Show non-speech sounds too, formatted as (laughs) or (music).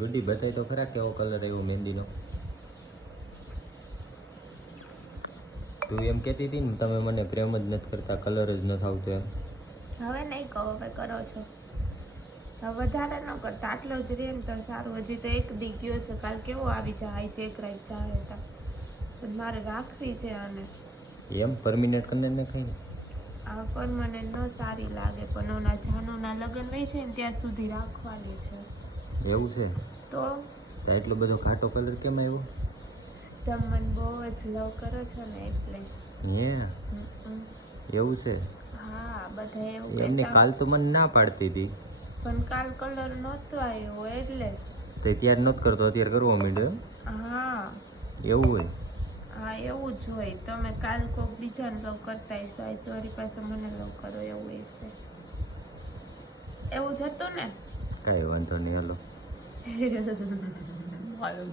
ગુડી બતાય તો ખરા કેવો કલર આવ્યો મહેંદીનો? તું એમ કહેતી હતી ને તમે મને પ્રેમ જ નથી કરતા કલર જ નથી આવતો એમ. હવે નહીં કહો હવે કરો છો. હવે વધારે ન કરતા આટલો જ રે તો સારું. હજી તો એક દી ગયો છે કાલ કેવો આવી જાય છે એક રાત જાય હતા પણ મારે રાખવી છે આને. એમ પરમિનેન્ટ કરીને ને? કઈ આ પણ મને ન સારી લાગે પણ ઓના જાનોના લગ્ન રહી છે ને ત્યાં સુધી રાખવાની છે. એવું છે? તો? તો એટલો બધો ઘાટો કલર કેમ આવ્યો? તમે મને બહુ જ લવ કરો છો ને એટલે. હે? એવું છે? હા બધા એવું એમને કાલ તો મને ના પાડતી હતી. પણ કાલ કલર નહોતો આવ્યો એટલે. તો ત્યારે નહોતો કરતો અત્યારે કરવો માંડ્યો હા. એવું હોય? હા એવું જ હોય. તમે કાલ કોક બીજાને લવ કરતા હશો ચોરી પાસે મને લવ કરો એવું હશે. એવું જ હતું ને? કાંઈ વાંધો નહીં હાલો. (laughs)